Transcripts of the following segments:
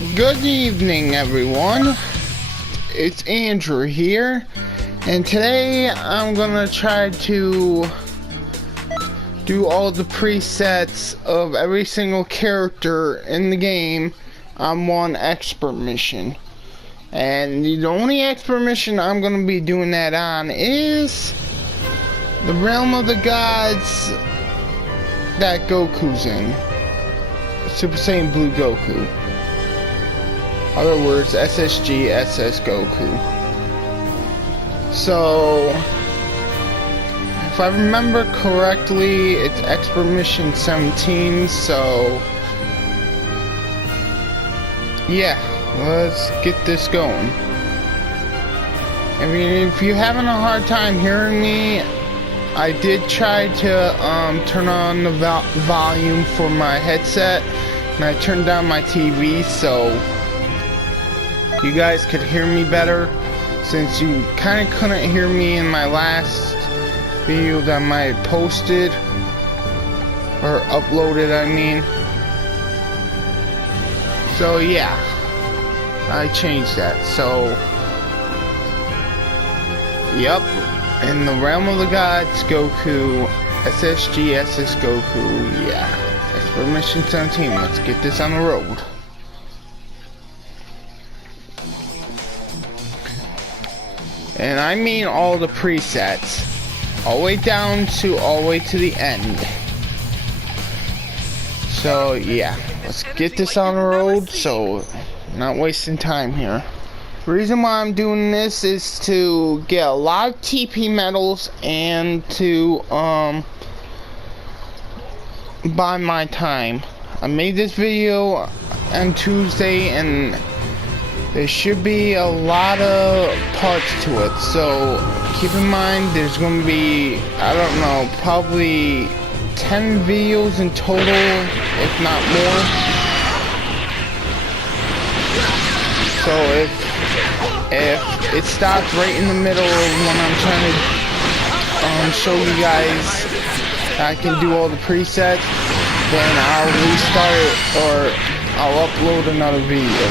Good evening, everyone. It's Andrew here, and today I'm gonna try to do all the presets of every single character in the game on one expert mission. And the only expert mission I'm gonna be doing that on is the Realm of the Gods that Goku's in. Super Saiyan Blue Goku. Other words, SSG SS Goku. So, if I remember correctly, it's Expert Mission 17, so yeah, let's get this going. I mean, if you're having a hard time hearing me, I did try to turn on the volume for my headset, and I turned down my TV so you guys could hear me better, since you kind of couldn't hear me in my last video that I might have posted or uploaded, I mean. So yeah, I changed that. So yep, in the Realm of the Gods Goku, SSG SS Goku, yeah. Expert Mission 17, let's get this on the road. And I mean all the presets, all the way down to all the way to the end. So yeah, let's get this on the road, so not wasting time here. The reason why I'm doing this is to get a lot of TP medals and to buy my time. I made this video on Tuesday, and there should be a lot of parts to it, so keep in mind there's going to be, I don't know, probably 10 videos in total, if not more. So if it stops right in the middle when I'm trying to show you guys I can do all the presets, then I'll restart it or I'll upload another video.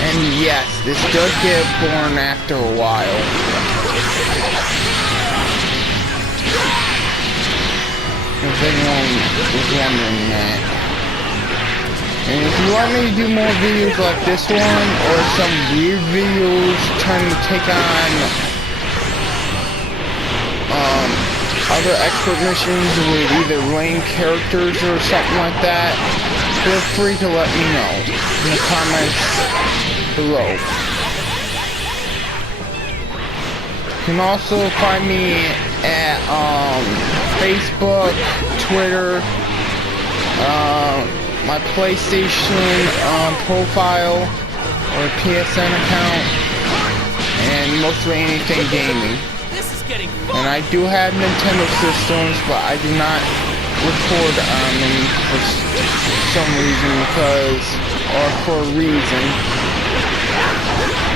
And yes, this does get boring after a while. If anyone was wondering that. And if you want me to do more videos like this one, or some weird videos trying to take on other expert missions with either lame characters or something like that, feel free to let me know in the comments below. You can also find me at Facebook, Twitter, my PlayStation profile or PSN account, and mostly anything gaming. And I do have Nintendo systems, but I do not record on them for some reason,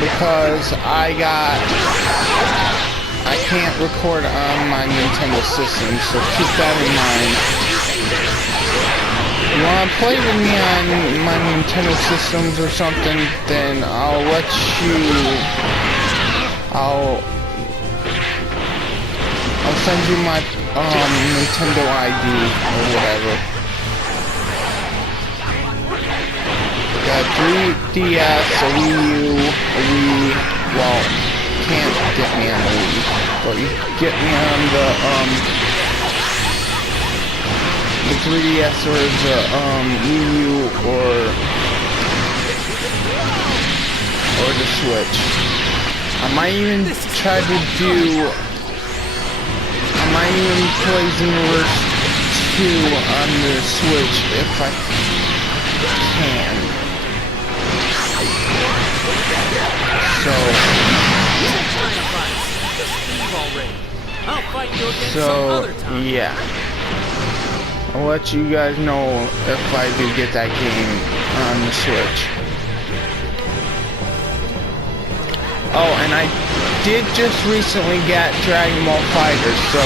because I can't record on my Nintendo system, so keep that in mind. If you want to play with me on my Nintendo systems or something, then I'll send you my Nintendo ID or whatever. Got 3DS, a Wii U, a Wii. Well, can't get me on the Wii, but you get me on the 3DS or the Wii U or the Switch. I might even try to do. I might even play Xenoverse 2 on the Switch if I can. So yeah, I'll let you guys know if I do get that game on the Switch. Oh, and I did just recently get Dragon Ball Fighter, so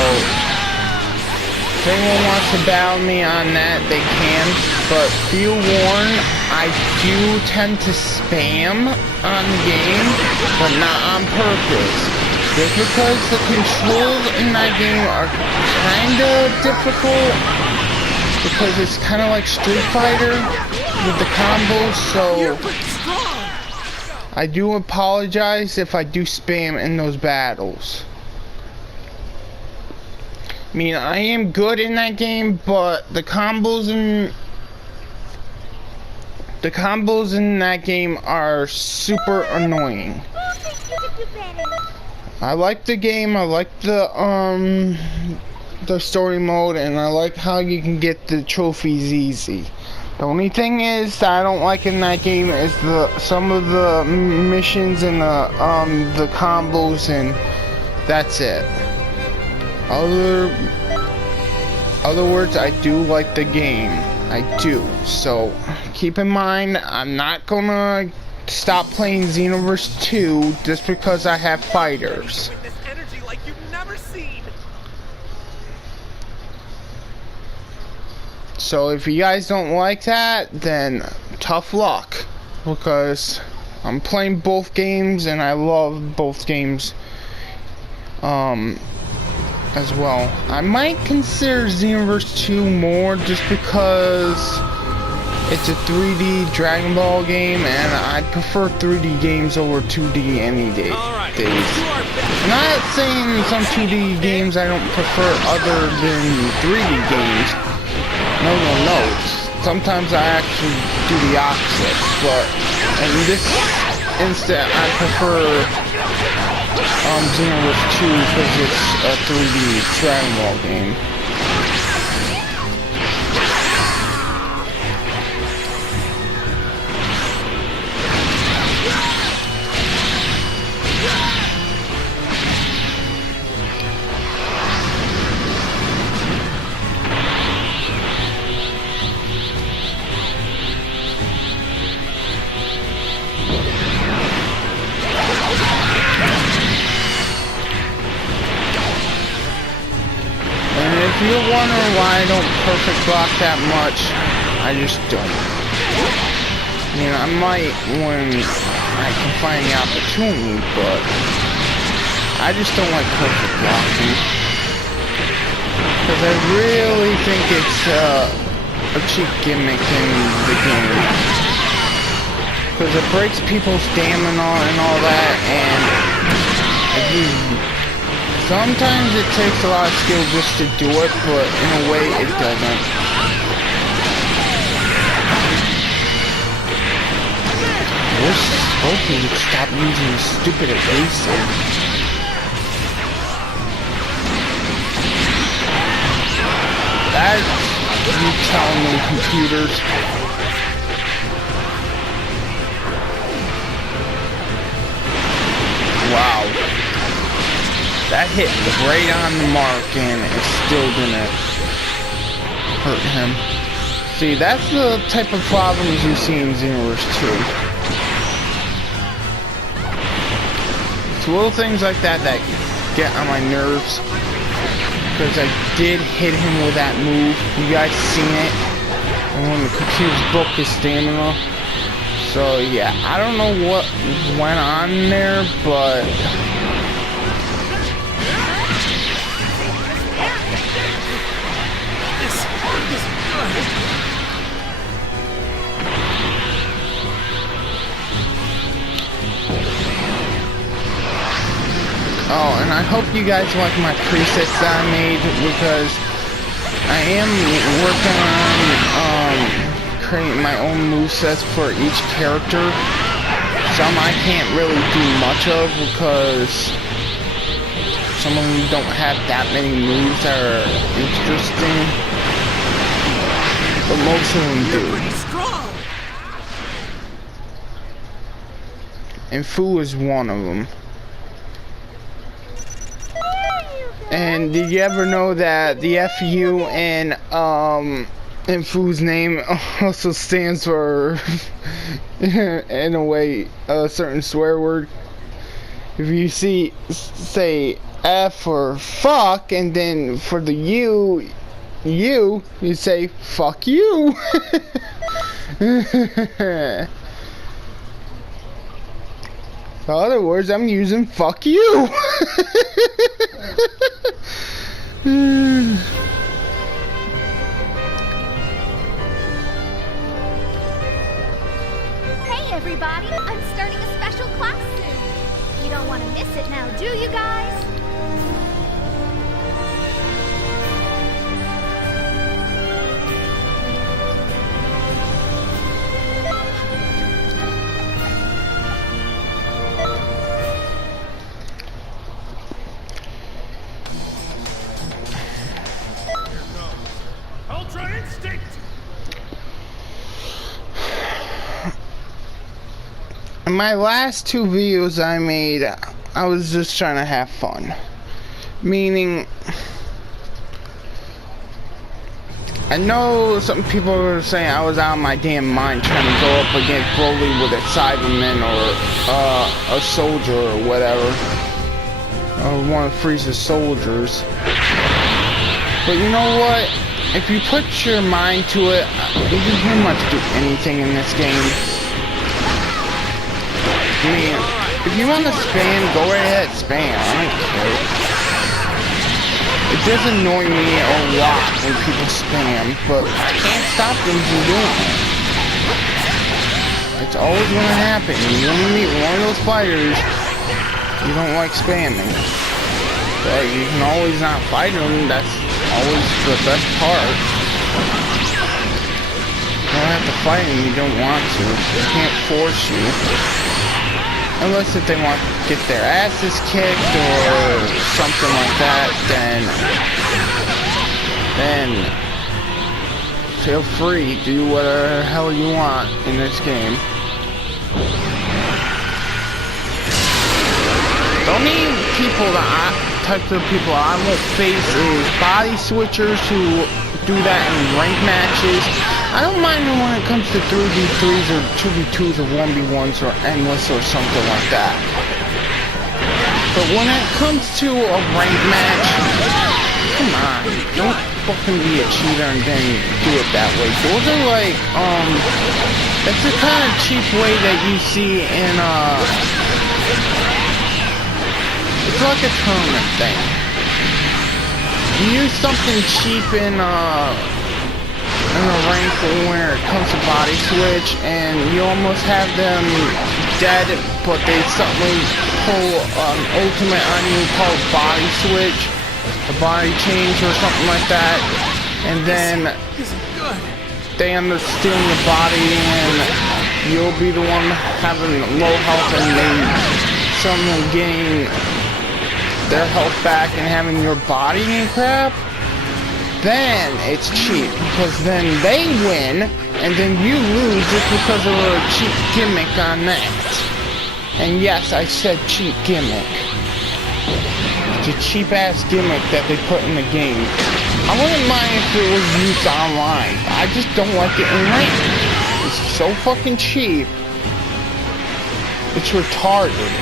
if anyone wants to battle me on that, they can. But be warned, I do tend to spam on the game, but not on purpose. Just because the controls in that game are kinda difficult, because it's kinda like Street Fighter with the combos, so I do apologize if I do spam in those battles. I mean, I am good in that game, but the combos in that game are super annoying. I like the game, I like the story mode, and I like how you can get the trophies easy. The only thing is that I don't like in that game is some of the missions and the combos, and that's it. Other words, I do like the game. I do. So keep in mind, I'm not gonna stop playing Xenoverse 2 just because I have fighters. So if you guys don't like that, then tough luck, because I'm playing both games and I love both games as well. I might consider Xenoverse 2 more just because it's a 3D Dragon Ball game, and I prefer 3D games over 2D any days. I'm not saying some 2D games I don't prefer other than 3D games. No. Sometimes I actually do the opposite, but in this instant, I prefer Xenoverse 2 because it's a 3D Dragon Ball game. If you're wondering why I don't perfect block that much, I just don't. You know, I might when I can find the opportunity, but I just don't like perfect blocking. Because I really think it's a cheap gimmick in the game. Because it breaks people's stamina and all that, and if you sometimes it takes a lot of skill just to do it, but in a way it doesn't. I wish Smokey would stop using his stupid evasive. That's you telling them computers. Wow. That hit right on the mark, and it's still gonna hurt him. See, that's the type of problems you see in Xenoverse 2. It's little things like that that get on my nerves. Because I did hit him with that move. You guys seen it? And when the computer's broke his stamina. So yeah, I don't know what went on there, but oh, and I hope you guys like my presets that I made, because I am working on creating my own movesets for each character. Some I can't really do much of because some of them don't have that many moves that are interesting, but most of them do. And Fu is one of them. And did you ever know that the FU in Fu's name also stands for, in a way, a certain swear word? If you say F or fuck, and then for the you say fuck you. In other words, I'm using fuck you. Hey everybody, I'm starting a special class soon. You don't want to miss it now, do you guys? Ultra instinct! In my last two videos I made, I was just trying to have fun. Meaning, I know some people are saying I was out of my damn mind trying to go up against Broly with a Cyberman or a soldier or whatever. Or one of Frieza's soldiers. But you know what? If you put your mind to it, you can pretty much do anything in this game. I mean, if you want to spam, go right ahead, spam. I don't care. It does annoy me a lot when people spam, but I can't stop them from doing it. It's always going to happen. You're going to meet one of those fighters you don't like spamming. But you can always not fight them. That's always the best part. You don't have to fight them. You don't want to. They can't force you. Unless if they want to get their asses kicked or something like that, then feel free, do whatever the hell you want in this game. The only types of people I won't face is body switchers who do that in rank matches. I don't mind them when it comes to 3v3s or 2v2s or 1v1s or endless or something like that. But when it comes to a rank match, come on, don't fucking be a cheater and then do it that way. Those are like, that's the kind of cheap way that you see in, it's like a tournament thing. You use something cheap in a rank where it comes to body switch, and you almost have them dead, but they suddenly pull an ultimate on you called body switch, a body change or something like that, and then they end up stealing the body, and you'll be the one having low health, and they suddenly gain their health back and having your body and crap. Then it's cheap, because then they win, and then you lose just because of a cheap gimmick on that. And yes, I said cheap gimmick. It's a cheap ass gimmick that they put in the game. I wouldn't mind if it was used online. I just don't like it in rank. It's so fucking cheap. It's retarded,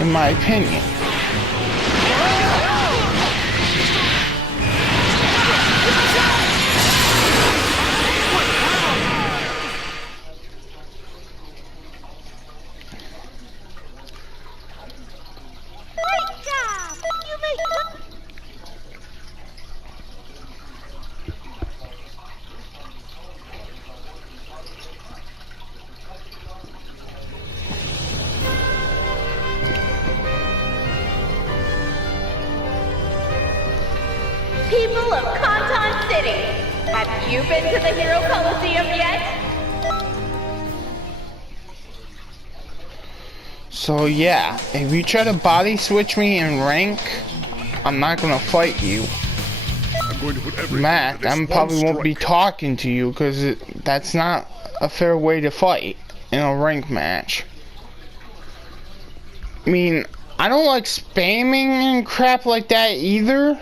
in my opinion. People of Canton City, have you been to the Hero Coliseum yet? So yeah, if you try to body switch me in rank, I'm not gonna fight you. Matt, I probably won't be talking to you because that's not a fair way to fight in a rank match. I mean, I don't like spamming and crap like that either.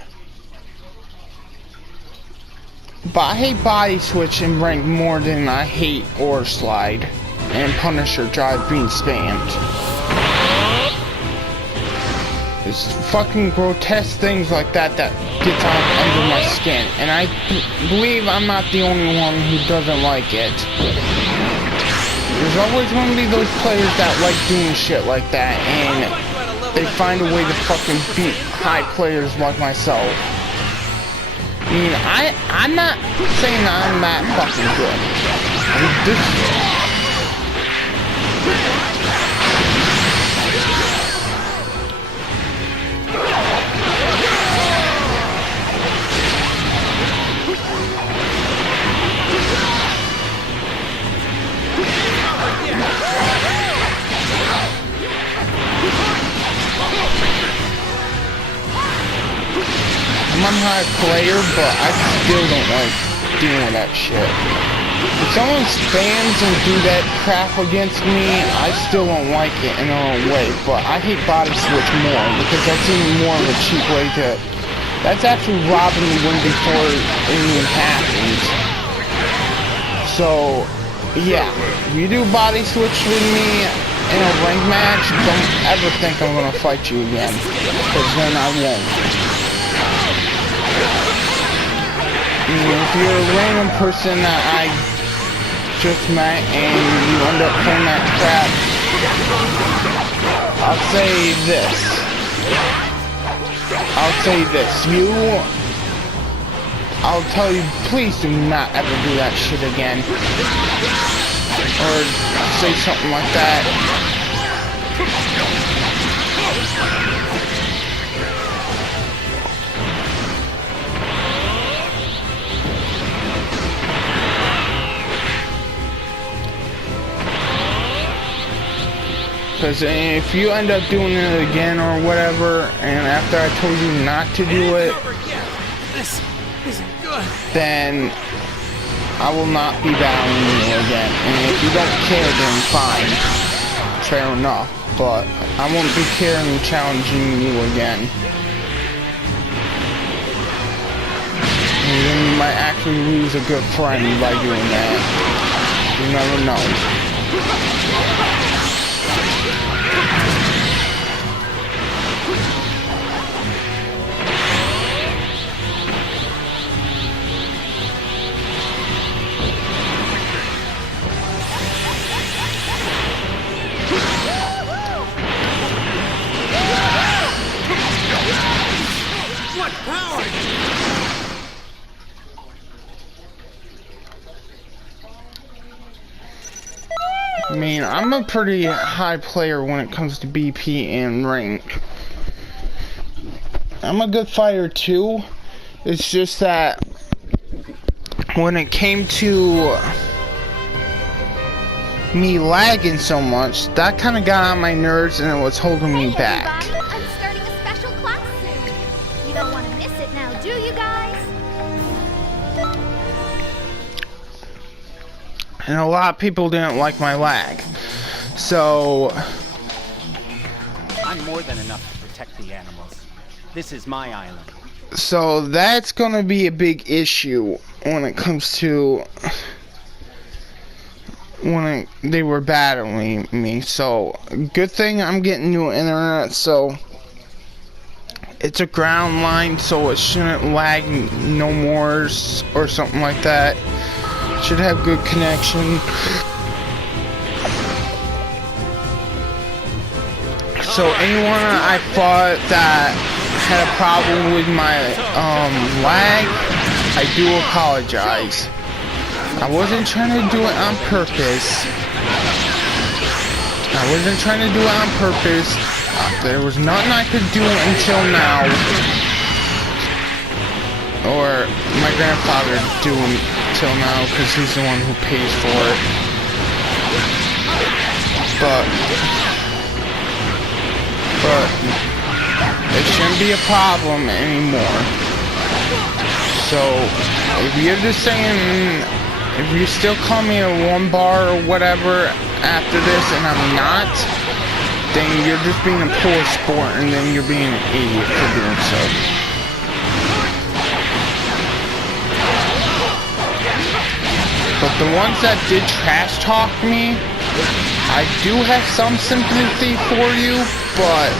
But I hate body switch in rank more than I hate Or Slide and Punisher Drive being spammed. It's fucking grotesque things like that that gets on under my skin, and I believe I'm not the only one who doesn't like it. There's always gonna be those players that like doing shit like that, and they find a way to fucking beat high players like myself. I mean, I'm not saying I'm that fucking good. I'm a high player, but I still don't like doing that shit. If someone spams and do that crap against me, I still don't like it in a way, but I hate body switch more, because that's even more of a cheap way to... That's actually robbing the win before it even happens. So, yeah, if you do body switch with me in a rank match, don't ever think I'm gonna fight you again, because then I won't. If you're a random person that I just met and you end up playing that crap, I'll say this. I'll tell you, please do not ever do that shit again. Or say something like that. Because if you end up doing it again or whatever, and after I told you not to do it, this isn't good. Then I will not be battling you again. And if you don't care, then fine. Fair enough. But I won't be caring and challenging you again. And then you might actually lose a good friend by doing that. You never know. What power? I mean, I'm a pretty high player when it comes to BP and rank. I'm a good fighter too. It's just that when it came to me lagging so much, that kind of got on my nerves and it was holding me back. Everybody, I'm starting a special class soon. You don't want to miss it now, do you guys? And a lot of people didn't like my lag. So I'm more than enough to protect the animals. This is my island. So that's gonna be a big issue when it comes to when they were battling me. So good thing I'm getting new internet, so it's a ground line, so it shouldn't lag no more or something like that. Should have good connection. So anyone I thought that had a problem with my lag, I do apologize. I wasn't trying to do it on purpose. There was nothing I could do until now, or my grandfather do until now, because he's the one who pays for it. But it shouldn't be a problem anymore. So if you're just saying, if you still call me a one bar or whatever after this and I'm not, then you're just being a poor sport, and then you're being an idiot for doing so. But the ones that did trash talk me, I do have some sympathy for you, but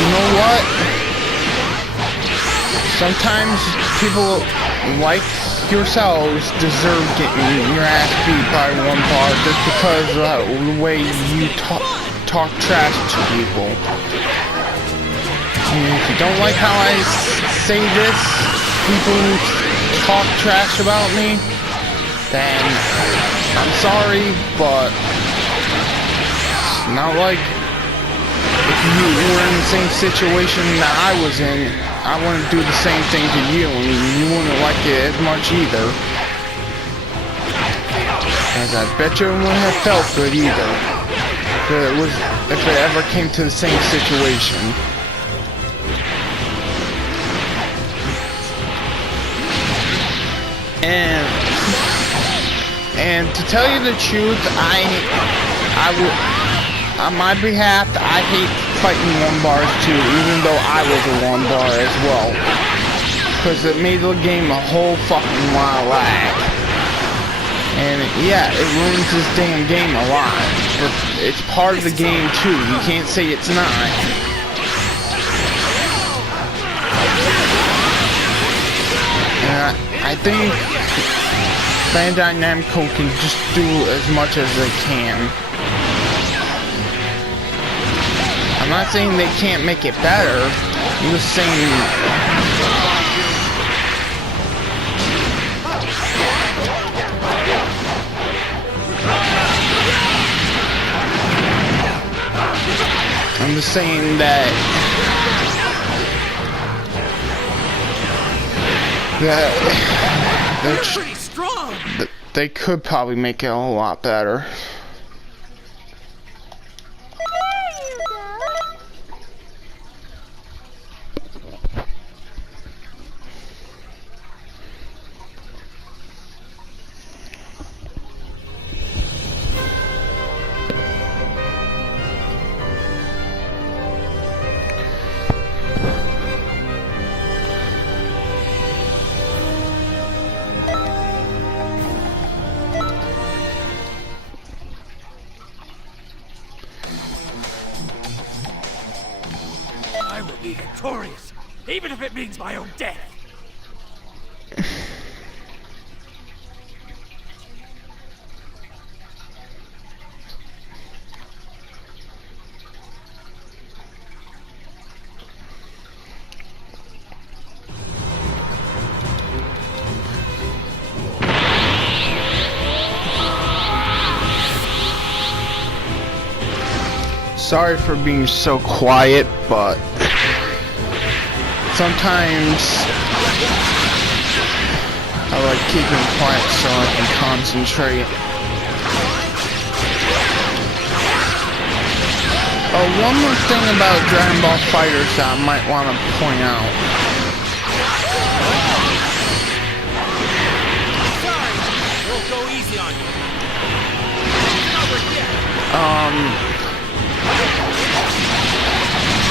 you know what? Sometimes people like yourselves deserve getting your ass beat by one bar just because of the way you talk trash to people. And if you don't like how I say this, people who talk trash about me, then I'm sorry, but it's not like if you were in the same situation that I was in, I wouldn't do the same thing to you, and you wouldn't like it as much either. As I bet you it wouldn't have felt good either, if it ever came to the same situation. And to tell you the truth, I would, on my behalf, I hate fighting one bars too, even though I was a one bar as well, because it made the game a whole fucking lot of lag. And yeah, it ruins this damn game a lot, but it's part of the game too. You can't say it's not. And I think Bandai Namco can just do as much as they can. I'm not saying they can't make it better. I'm just saying that You're pretty strong. They could probably make it a whole lot better. There you go. I will be victorious, even if it means my own death. Sorry for being so quiet, but sometimes I like keeping quiet so I can concentrate. Oh, one more thing about Dragon Ball Fighters that I might want to point out. Sorry, we'll go easy on you.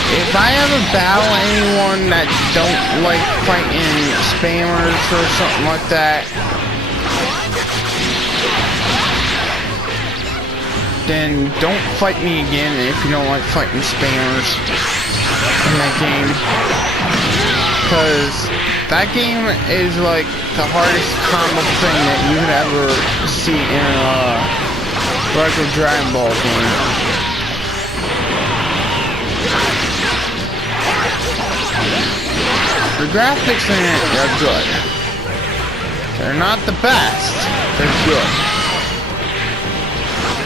If I ever battle anyone that don't like fighting spammers or something like that, then don't fight me again if you don't like fighting spammers in that game. Because that game is like the hardest combo thing that you could ever see in a regular Dragon Ball game. The graphics in it are good. They're not the best. They're good.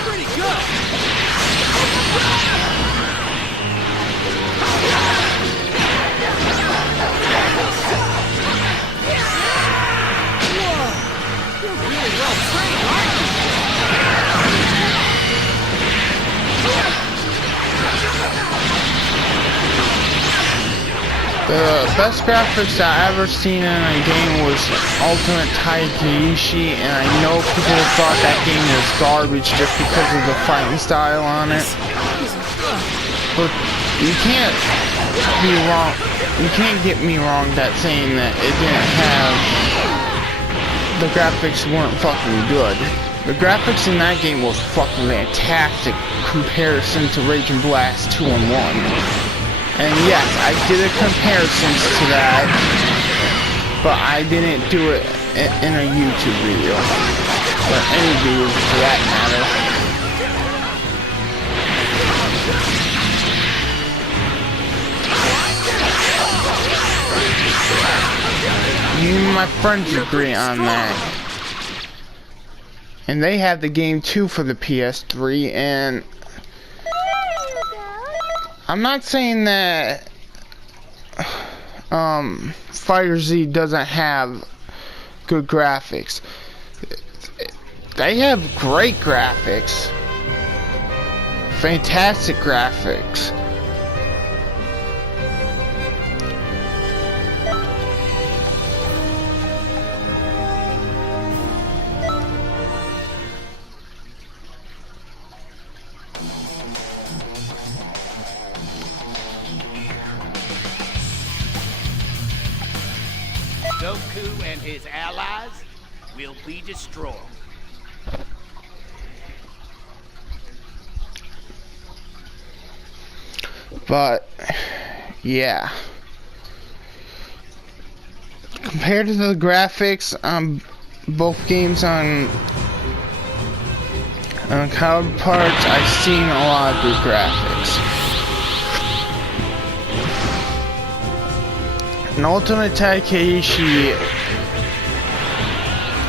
Pretty good. Whoa, you're really well trained, aren't you? The best graphics that I ever seen in a game was Ultimate Taikaishi, and I know people thought that game was garbage just because of the fighting style on it. But you can't be wrong. You can't get me wrong that saying that it didn't have, the graphics weren't fucking good. The graphics in that game was fucking fantastic comparison to Rage and Blast 2-in-1. And yes, I did a comparisons to that, but I didn't do it in a YouTube video, or any video for that matter. Me and my friends agree on that. And they have the game too for the PS3, and I'm not saying that Fighter Z doesn't have good graphics. They have great graphics. Fantastic graphics. Goku and his allies will be destroyed. But yeah, compared to the graphics on both games on counterparts, I've seen a lot of good graphics. And Ultimate Takeshi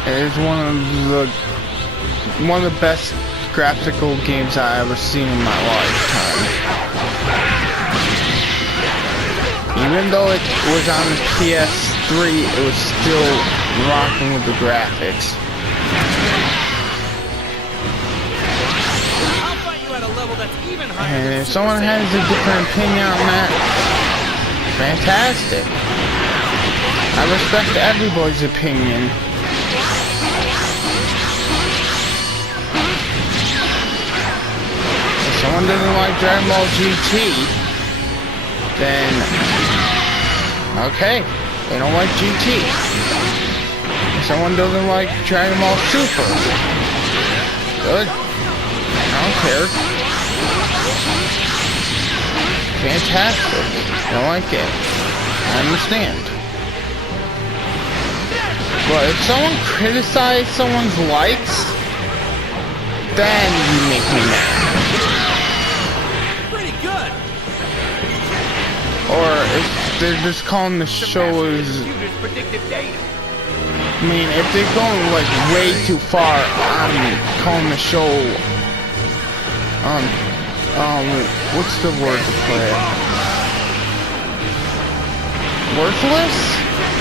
is one of the best graphical games I've ever seen in my lifetime. Even though it was on the PS3, it was still rocking with the graphics. I'll fight you at a level that's even higher. And if someone has a different opinion on that, fantastic. I respect everybody's opinion. If someone doesn't like Dragon Ball GT, then okay, they don't like GT. If someone doesn't like Dragon Ball Super, good. I don't care. Fantastic. I don't like it. I understand. But if someone criticizes someone's likes, then you make me mad. Pretty good. Or if they're just calling the show as... I mean, if they're going like way too far on calling the show... what's the word to put it? Worthless?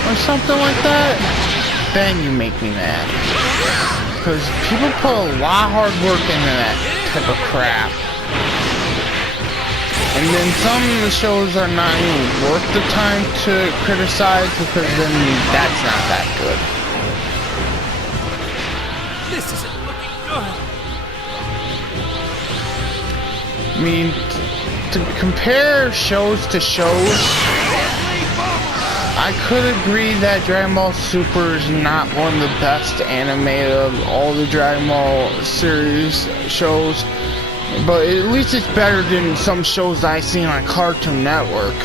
Or something like that? Then you make me mad. Because people put a lot of hard work into that type of crap. And then some of the shows are not even worth the time to criticize because then that's not that good. This isn't looking good. I mean, to compare shows to shows, I could agree that Dragon Ball Super is not one of the best animated of all the Dragon Ball series shows, but at least it's better than some shows that I've seen on Cartoon Network.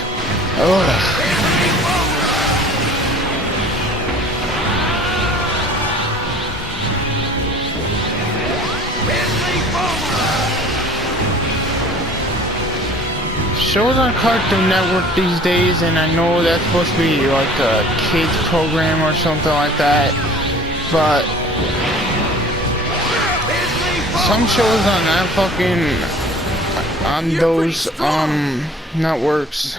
Ugh. Shows on Cartoon Network these days, and I know that's supposed to be like a kids program or something like that, but some shows on that those networks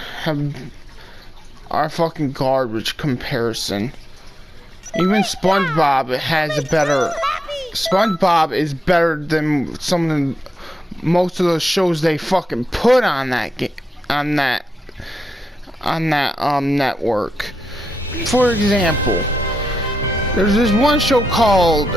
are fucking garbage comparison. Even SpongeBob has a better... SpongeBob is better than some of the... most of those shows they fucking put on that network. For example, there's this one show called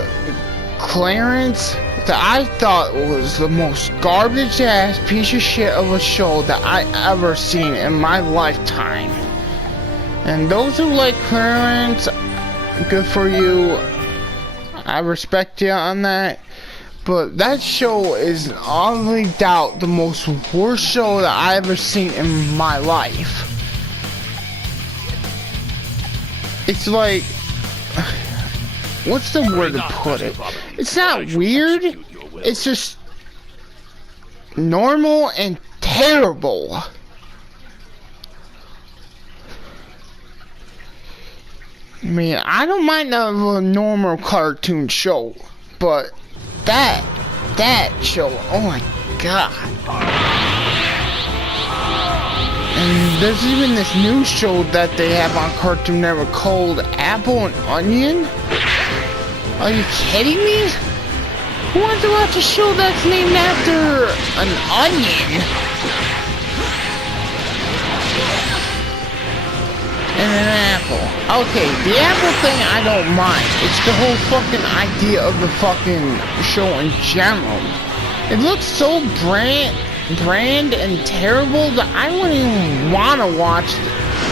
Clarence that I thought was the most garbage ass piece of shit of a show that I ever seen in my lifetime. And those who like Clarence, good for you. I respect you on that. but that show is honestly doubt the most worst show that I ever seen in my life. It's like, what's the word to put it? It's not weird, it's just normal and terrible. I mean, I don't mind a normal cartoon show, but that show, oh my god. And there's even this new show that they have on Cartoon Network called Apple and Onion. Are you kidding me? Who wants to watch a show that's named after an onion? And an apple. Okay, the apple thing I don't mind. It's the whole fucking idea of the fucking show in general. It looks so bland and terrible that I wouldn't even want to watch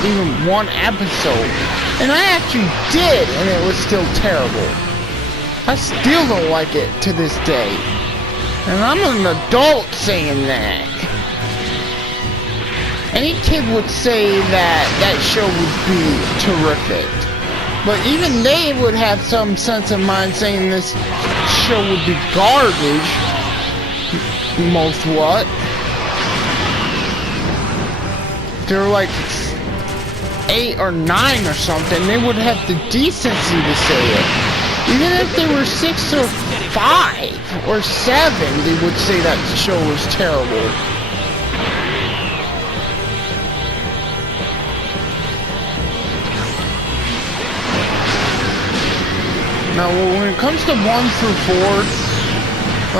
even one episode. And I actually did, and it was still terrible. I still don't like it to this day. And I'm an adult saying that. Any kid would say that that show would be terrific. But even they would have some sense of mind saying this show would be garbage. Most what? They're like 8 or 9 or something. They would have the decency to say it. Even if they were 6 or 5 or 7, they would say that the show was terrible. Now, when it comes to 1 through 4,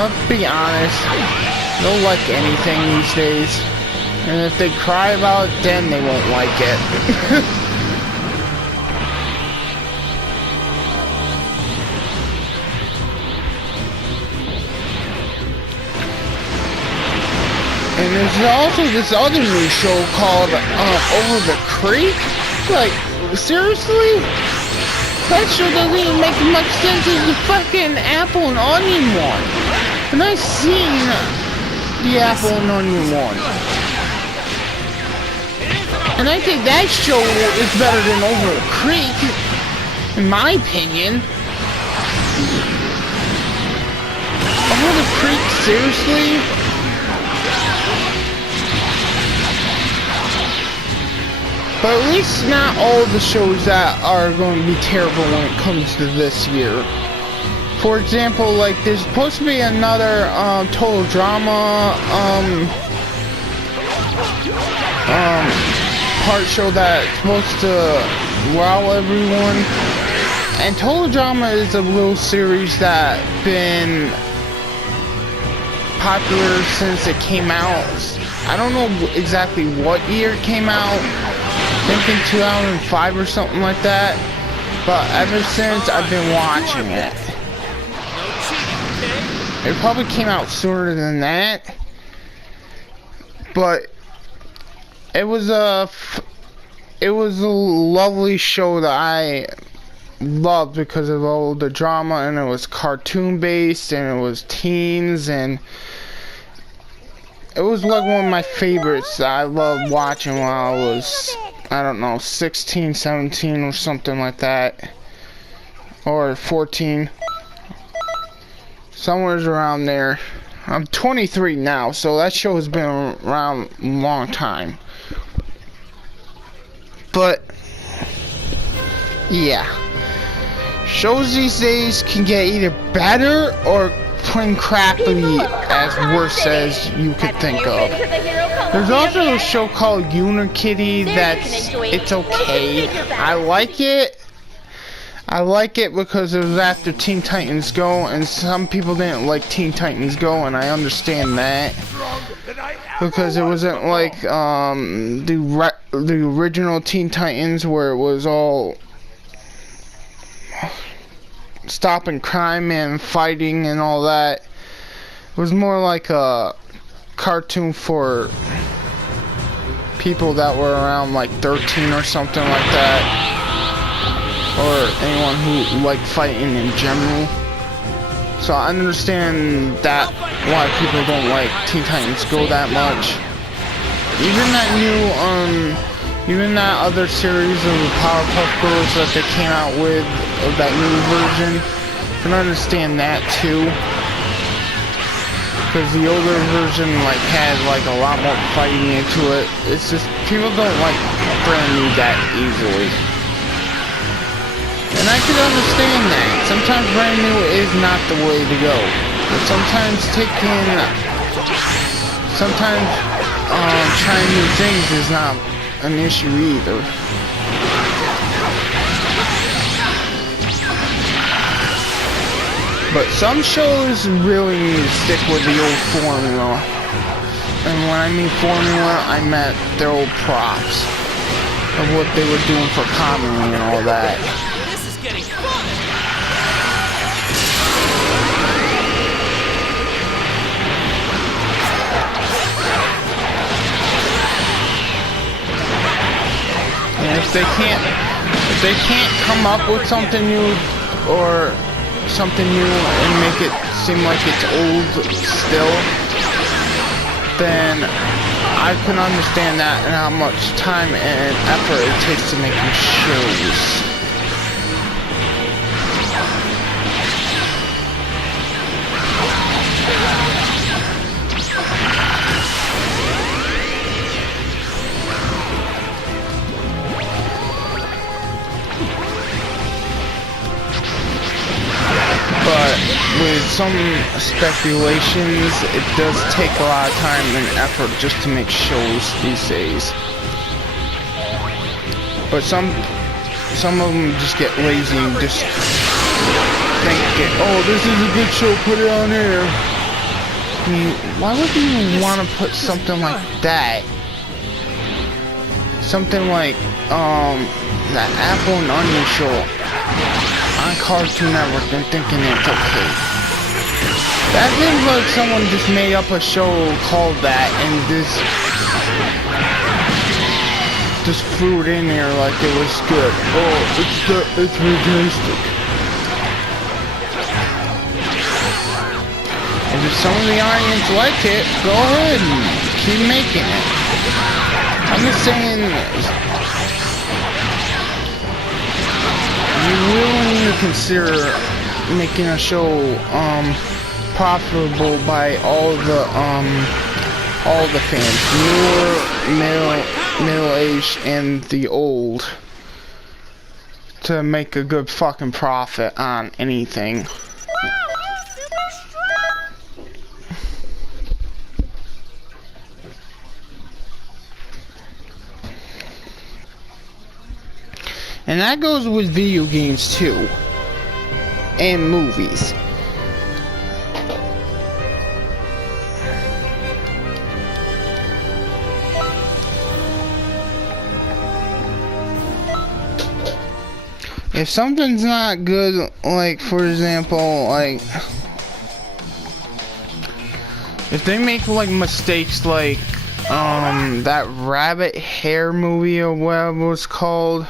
let's be honest, they'll like anything these days. And if they cry about it, then they won't like it. And there's also this other new show called Over the Creek. Like, seriously? That show doesn't even make much sense as the fucking Apple and Onion one. And I've seen the Apple and Onion one. And I think that show is better than Over the Creek, in my opinion. Over the Creek, seriously? But at least not all the shows that are going to be terrible when it comes to this year. For example, like there's supposed to be another total drama part show that's supposed to wow everyone. And Total Drama is a little series that's been popular since it came out. I don't know exactly what year it came out. I think in 2005 or something like that. But ever since, I've been watching it. It probably came out sooner than that. But it was a lovely show that I loved because of all the drama, and it was cartoon based, and it was teens, and it was like one of my favorites that I loved watching when I was, I don't know, 16, 17 or something like that, or 14, somewhere around there. I'm 23 now, so that show has been around a long time. But yeah, shows these days can get either better or plain crappily as worse as you could think of. There's also a show called Unikitty it's okay. I like it. I like it because it was after Teen Titans Go, and some people didn't like Teen Titans Go, and I understand that. Because it wasn't like the original Teen Titans where it was all stopping crime and fighting and all that. It was more like a cartoon for people that were around like 13 or something like that, or anyone who liked fighting in general. So I understand that why people don't like Teen Titans Go that much. Even that other series of Powerpuff Girls that they came out with, of that new version, I can understand that too. Because the older version like had like a lot more fighting into it. It's just people don't like brand new that easily. And I can understand that. Sometimes brand new is not the way to go. But sometimes trying new things is not an issue either. But some shows really need to stick with the old formula. And when I mean formula, I meant their old props of what they were doing for comedy and all that. This is getting fun! And if they can't come up with something new or something new and make it seem like it's old still, then I can understand that and how much time and effort it takes to make shows. But with some speculations, it does take a lot of time and effort just to make shows these days. But some of them just get lazy and just think, oh, this is a good show, put it on here. I mean, why would you want to put something like that? Something like that Apple and Onion show on Cartoon Network and thinking it's okay. That seems like someone just made up a show called that and just threw it in there like it was good. Oh, it's realistic. And if some of the audience like it, go ahead and keep making it. I'm just saying, you really need to consider making a show profitable by all the fans, newer, middle-aged, and the old, to make a good fucking profit on anything. And that goes with video games too. And movies. If something's not good, like for example, like if they make like mistakes like that rabbit hair movie or whatever it was called,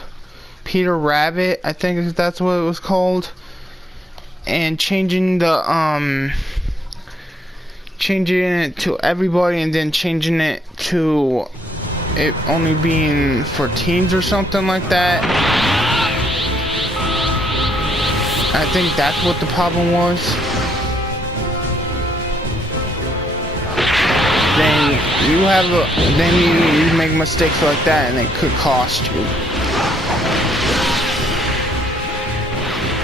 Peter Rabbit, I think that's what it was called, and changing it to everybody and then changing it to it only being for teens or something like that. I think that's what the problem was. Then you make mistakes like that and it could cost you.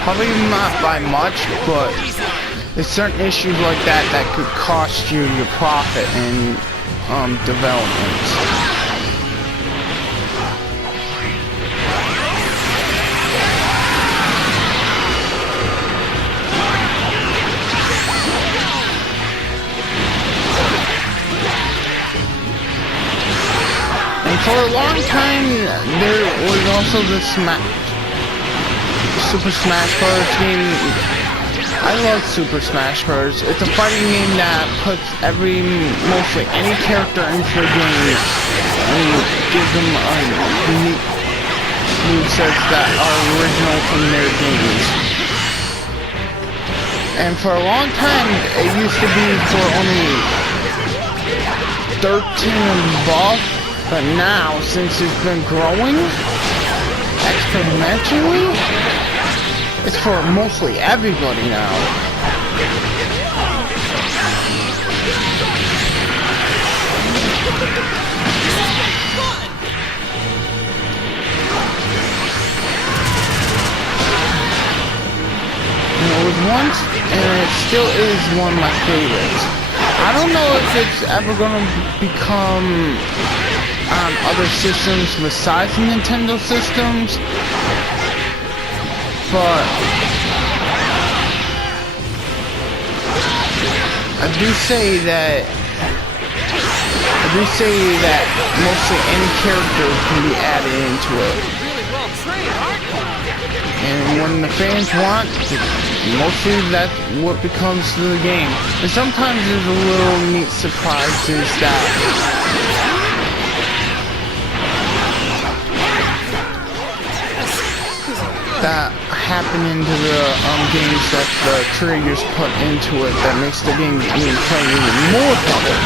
Probably not by much, but there's certain issues like that that could cost you your profit and development. And for a long time, there was also the Super Smash Bros. Game. I love Super Smash Bros. It's a fighting game that puts mostly any character into the game and gives them a unique movesets that are original from their games. And for a long time, it used to be for only 13 and above, but now, since it's been growing exponentially, it's for mostly everybody now. It was once, and it still is one of my favorites. I don't know if it's ever gonna become on other systems besides Nintendo systems, but I do say that mostly any character can be added into it. And when the fans want, mostly that's what becomes the game. And sometimes there's a little neat surprises that happen into the games that the creators put into it that makes the game play even more better.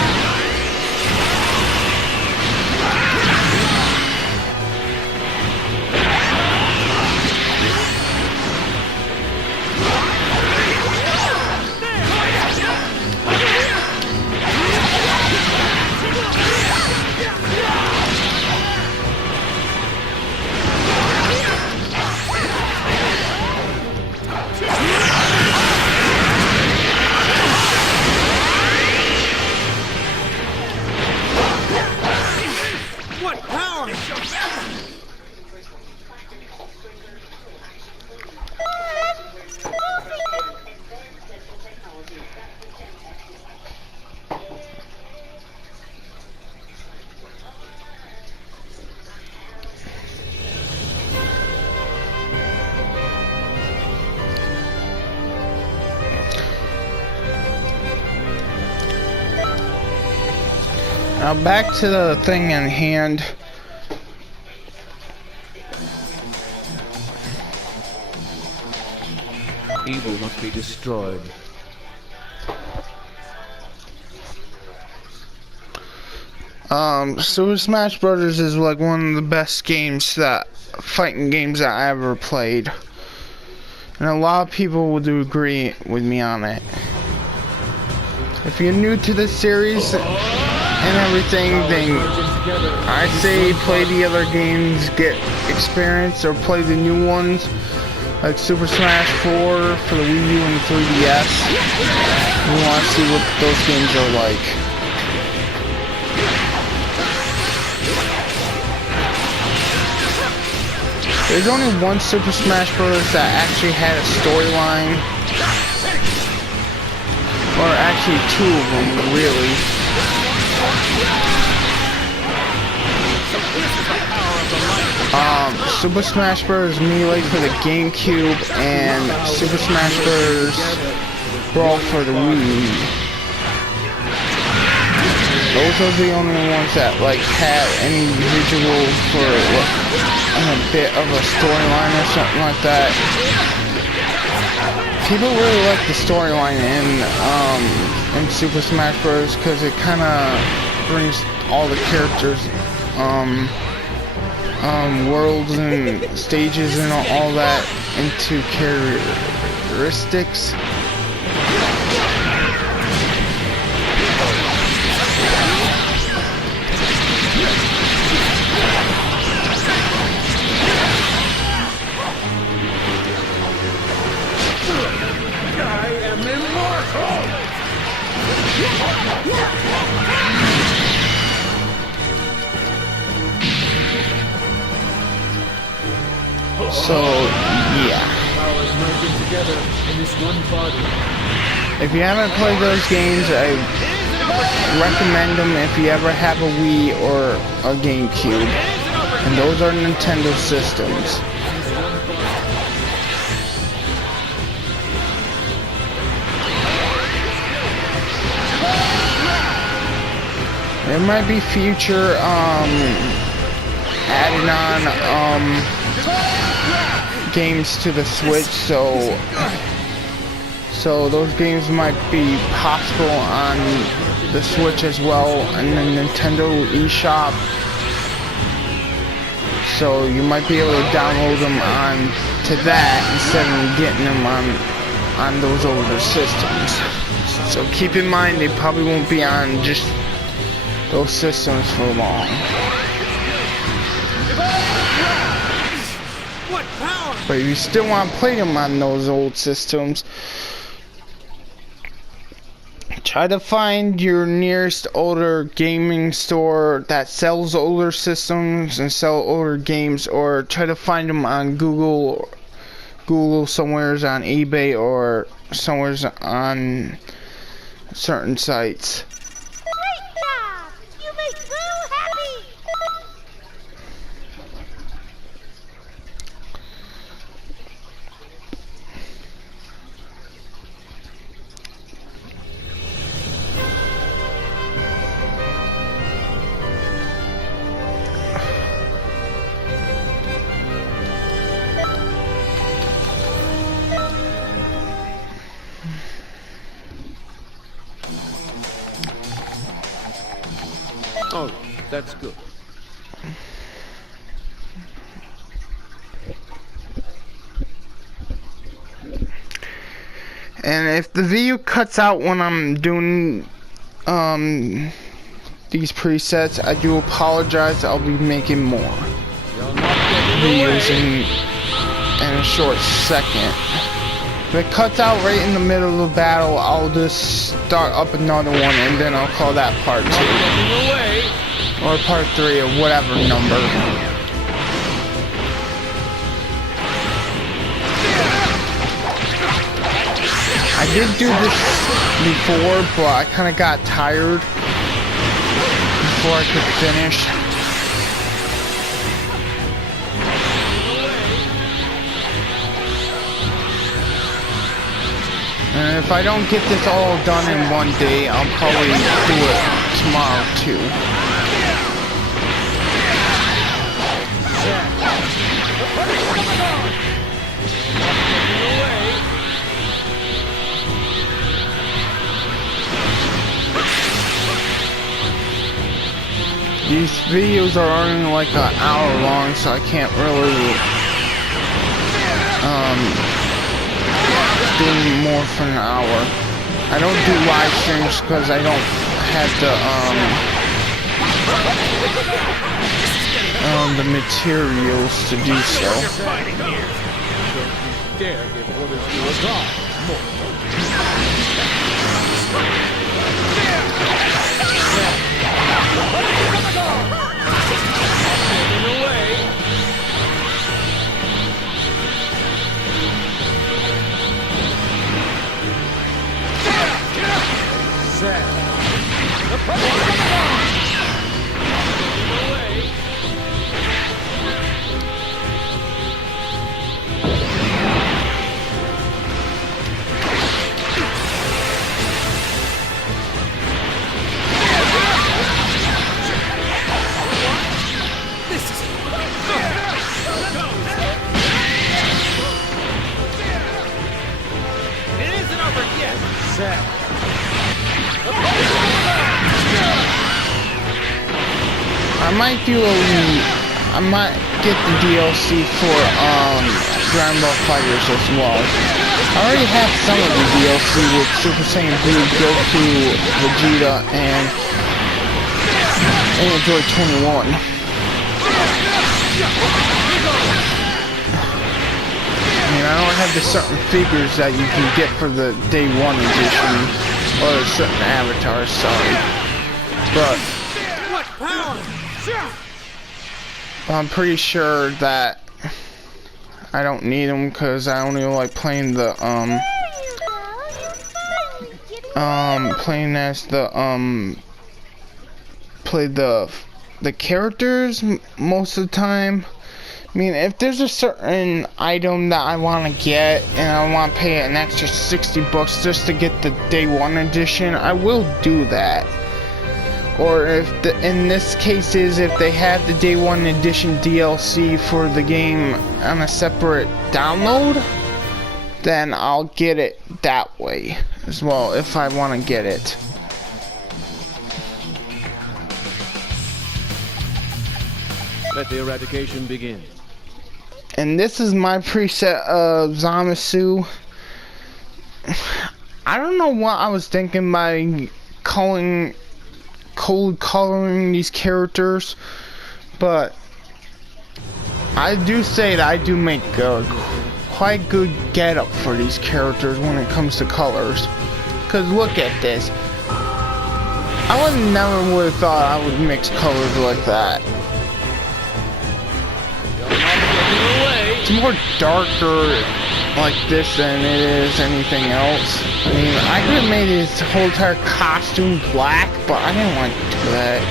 Now back to the thing in hand. Evil must be destroyed. Super Smash Brothers is like one of the best fighting games that I ever played. And a lot of people would agree with me on it. If you're new to the series and everything, then I say play the other games, get experience, or play the new ones like Super Smash 4 for the Wii U and 3DS. You want to see what those games are like. There's only one Super Smash Bros. That actually had a storyline. Or actually two of them, really. Super Smash Bros. Melee for the GameCube and Super Smash Bros. Brawl for the Wii. Those are the only ones that had any visual for a bit of a storyline or something like that. People really like the storyline in Super Smash Bros. Because it kind of brings all the characters, worlds and stages and all that into characteristics. So, yeah. If you haven't played those games, I recommend them if you ever have a Wii or a GameCube. And those are Nintendo systems. There might be future added on games to the Switch, so So those games might be possible on the Switch as well, and the Nintendo eShop. So you might be able to download them on to that instead of getting them on those older systems. So keep in mind they probably won't be on just those systems for long. What power? But if you still want to play them on those old systems, try to find your nearest older gaming store that sells older systems and sell older games, or try to find them on Google somewheres, on eBay, or somewheres on certain sites. Great job! You make Boo happy! Oh, that's good. And if the video cuts out when I'm doing these presets, I do apologize. I'll be making more videos in a short second. If it cuts out right in the middle of the battle, I'll just start up another one, and then I'll call that part 2 or part 3 or whatever number. I did do this before, but I kind of got tired before I could finish. And if I don't get this all done in one day, I'll probably do it tomorrow too. These videos are only like an hour long, so I can't really do more for an hour. I don't do live streams because I don't have the materials to do so. Dare give orders to a god. I might get the DLC for Dragon Ball FighterZ as well. I already have some of the DLC with Super Saiyan Blue, Goku, Vegeta, and Android 21. I mean, I don't have the certain figures that you can get for the Day 1 edition, or certain avatars, sorry. But I'm pretty sure that I don't need them because I only like playing the playing as the play the characters most of the time. I mean, if there's a certain item that I want to get and I want to pay an extra $60 just to get the Day 1 edition, I will do that. Or if in this case is if they have the Day 1 edition DLC for the game on a separate download, then I'll get it that way as well if I want to get it. Let the eradication begin. And this is my preset of Zamasu. I don't know what I was thinking by cold coloring these characters, but I do say that I do make a quite good getup for these characters when it comes to colors. Cause look at this. I never would have thought I would mix colors like that. It's more darker like this than it is anything else. I mean, I could have made his whole entire costume black, but I didn't want to do that.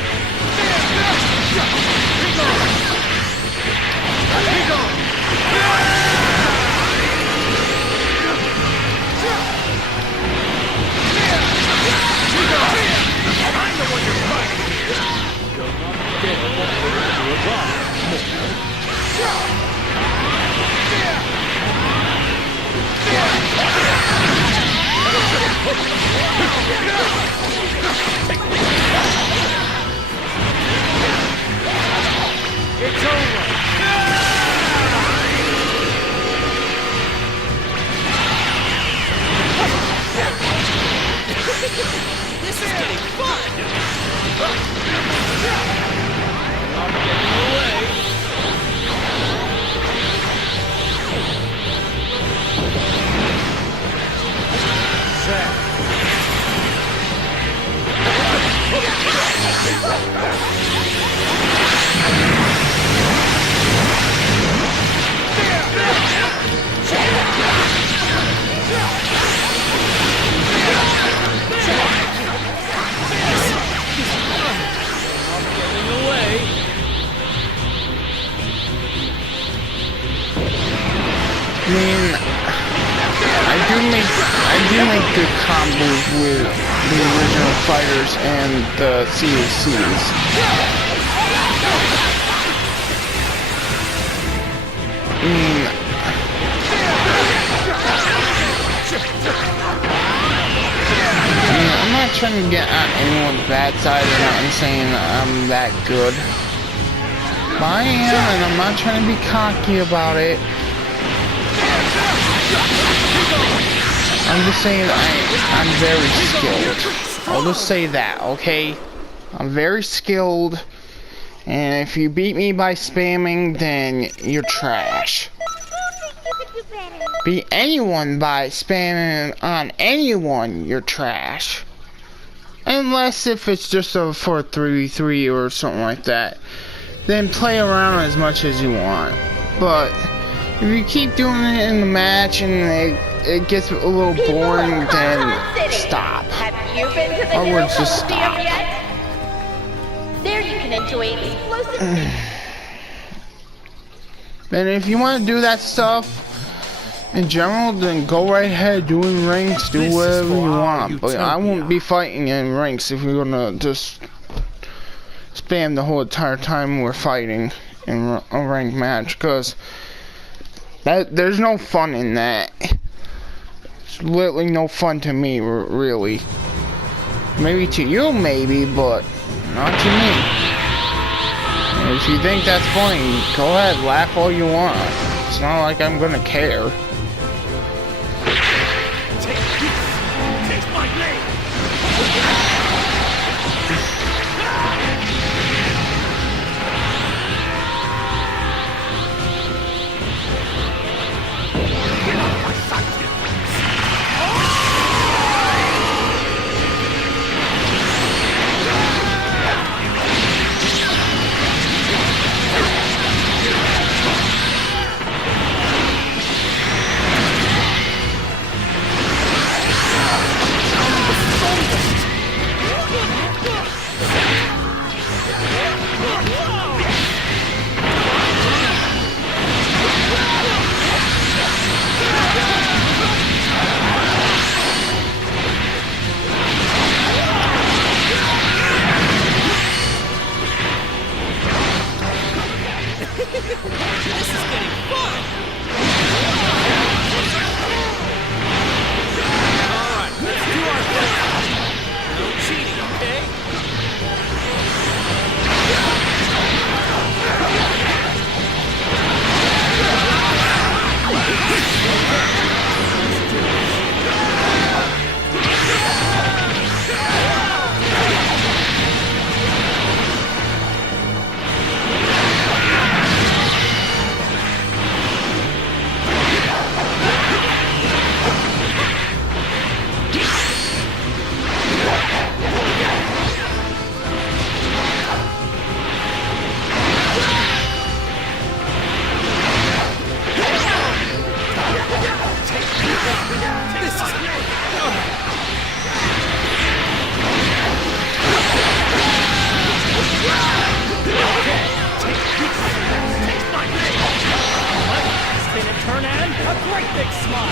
It's over. This is getting fun. I'm getting away. Set. I mean, I do make good combos with the original fighters and the CACs. I mean, I'm not trying to get on anyone's bad side or not and saying I'm that good. But I am, and I'm not trying to be cocky about it. I'm just saying I'm very skilled. I'll just say that, okay? I'm very skilled, and if you beat me by spamming, then you're trash. Beat anyone by spamming on anyone, you're trash. Unless if it's just a 4-3-3 or something like that. Then play around as much as you want. But if you keep doing it in the match and it gets a little boring, then stop. Have you been to the Or Hero just stop. Coliseum yet? There you can enjoy explosive. And if you want to do that stuff in general, then go right ahead, doing ranks, do whatever you want. But I won't be fighting in ranks if you're gonna just spam the whole entire time we're fighting in a ranked match, because there's no fun in that. It's literally no fun to me, really. Maybe to you, maybe, but not to me. And if you think that's funny, go ahead, laugh all you want. It's not like I'm gonna care. Take my blade. big smile.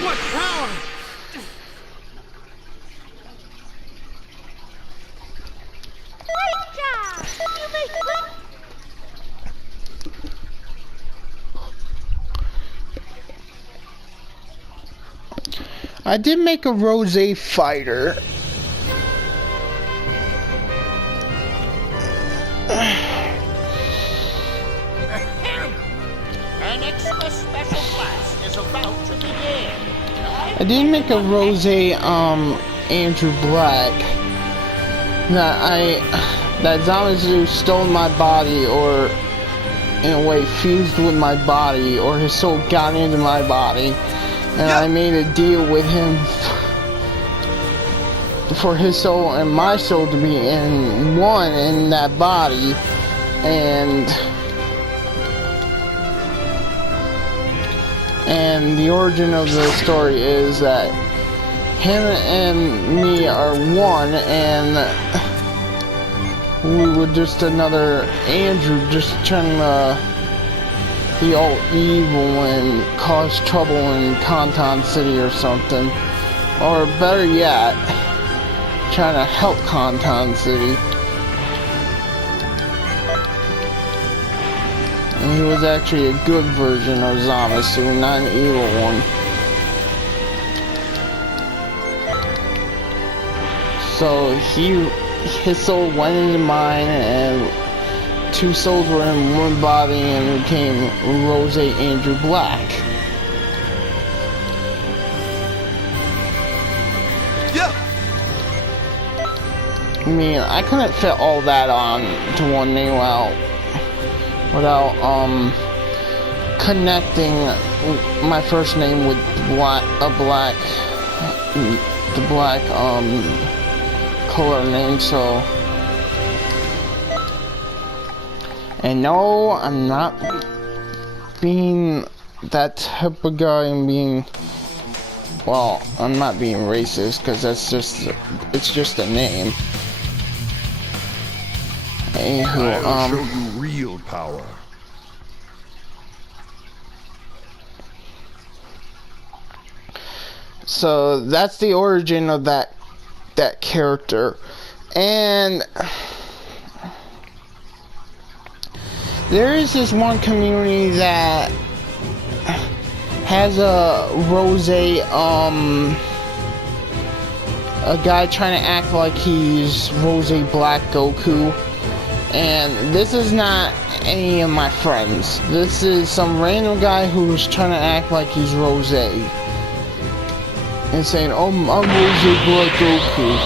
What power? Great job! You made good. I did make a rosé fighter. An extra special class is about to begin. I did make a rosé Andrew Black that Zamasu stole my body, or in a way fused with my body, or his soul got into my body, and I made a deal with him for his soul and my soul to be in one in that body. And the origin of the story is that him and me are one, and we were just another Andrew just trying to be all evil and cause trouble in Conton City or something. Or better yet, trying to help Conton City. And he was actually a good version of Zamasu, not an evil one. So his soul went into mine, and two souls were in one body, and it became Rose Andrew Black. Yeah. I mean, I couldn't fit all that on to one name without connecting my first name with the black color name. So, and no, I'm not being that type of guy and being, well, I'm not being racist, because it's just a name. Anywho, I'll show you real power. So that's the origin of that character, and there is this one community that has a guy trying to act like he's Rose Black Goku. And this is not any of my friends. This is some random guy who's trying to act like he's Rose. And saying, oh, I'm Rose Black Goku.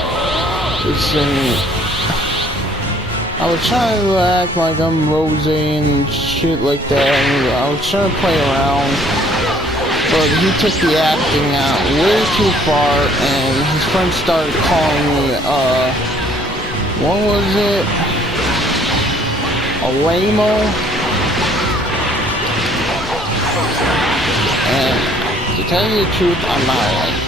I was trying to act like I'm Rose and shit like that. And I was trying to play around. But he took the acting out way too far. And his friends started calling me, what was it? A lame-o. And to tell you the truth, I'm not like.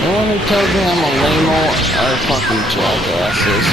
Anyone who tells me I'm a lame-o are fucking jackasses.